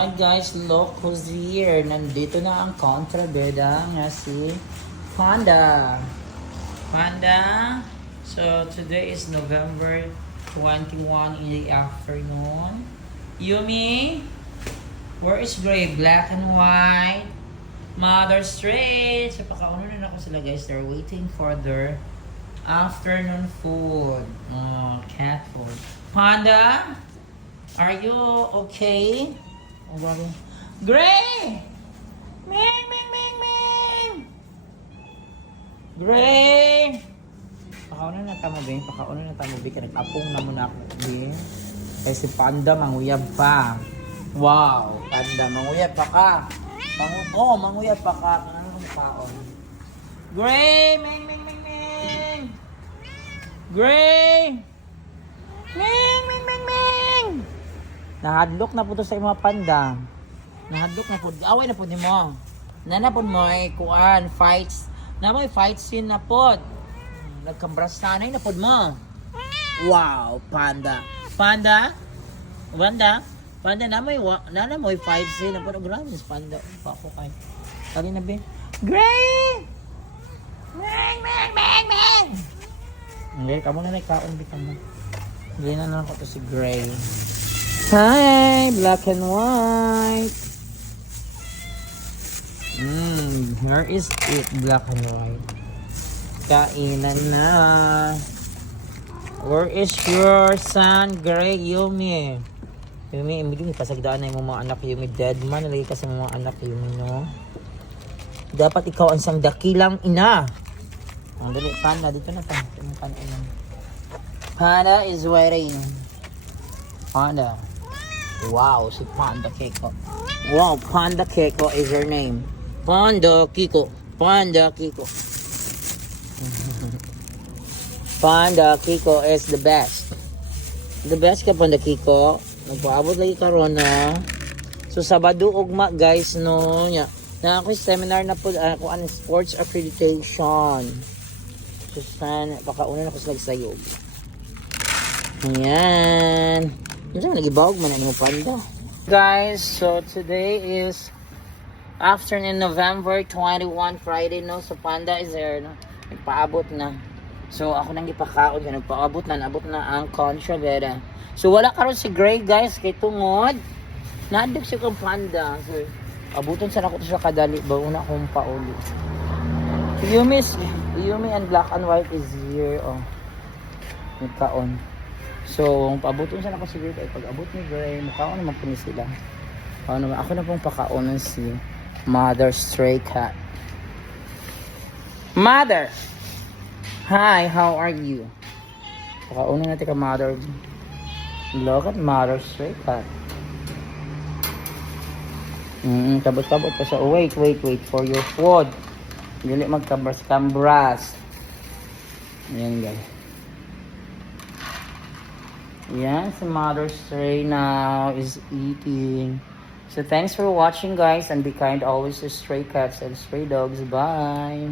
Hi guys, look who's here. Nandito na ang kontrabida nga si Panda. Panda. So today is November 21 in the afternoon. Yumi, where is Gray? Black and white. Mother straight. So pakauna na ako sila guys. They're waiting for their afternoon food. Oh, cat food. Panda, are you okay? Oh, grabe. Gray! Ming, ming, ming, ming! Gray! Pakauna na tamo, Ben. Pakauna na tamo, Ben. Nag-apong na muna ako, Ben. Kaya si Panda, manguyab pa. Wow! Panda, manguyab pa ka. Manguyab pa ka. Anong paon? Gray! Ming, ming, ming, ming! Gray! Ming, ming, ming, ming! Nahadlok na po to sa mga panda. Nahadlok na po. Away na po ni mo. Nanapod mo ay kuan, fights. Na may fight scene na po. Nagkambras nanay na po mo. Wow, panda. Panda? Panda? Panda na may fight scene na po. Grabe, panda. Pako kay. Kali na be. Gray! Meng, meng, meng, meng! Hindi, kamo na kaon di kamo. Hindi na lang ko to si Gray. Hi, black and white. Here is it, black and white. Kainan na. Where is your son, Gray? Yumi, hindi pasagdaan na yung mga anak, Yumi. Dead man, nalagay ka sa mga anak, Yumi, no? Dapat ikaw ang isang dakilang ina. Ang dali, Panda, dito na pa. Panda is waiting. Panda. Wow, si Panda Kiko. Wow, Panda Kiko is her name. Panda Kiko. Panda Kiko. Panda Kiko is the best. The best ka, Panda Kiko. Nagpaabot lagi karon na. So, Sabado ugma, guys, no. Na ako seminar na po, ako ang sports accreditation. So, sana, pakauna na ko sa nagsayog. Ayan. Diyan nagibawag man ang Panda. Guys, so today is afternoon, November 21, Friday, no? So Panda is there, no? Nagpaabot na. So ako nang ipakaon, nagpaabot na, naabot na ang contrabera. So wala karon si Gray, guys, kay tungod naadok siya kang Panda. So abuton sa nako to siya kadali ba una kong pauli. So Yumi and black and white is here, oh. Nagkaon. So, paabutin siya na ko si Gray. Pag abot ni Gray, mukhaon naman po sila. Ako na pong pakaunan si Mother Stray Cat. Mother! Hi, how are you? Pakaunan natin ka, Mother. Look at Mother Stray Cat. Kabot-kabot pa siya. Wait for your food. Dili magkambras-kambras. Ayan, guys. Yes, Mother Stray now is eating. So thanks for watching, guys, and be kind always to stray cats and stray dogs. Bye.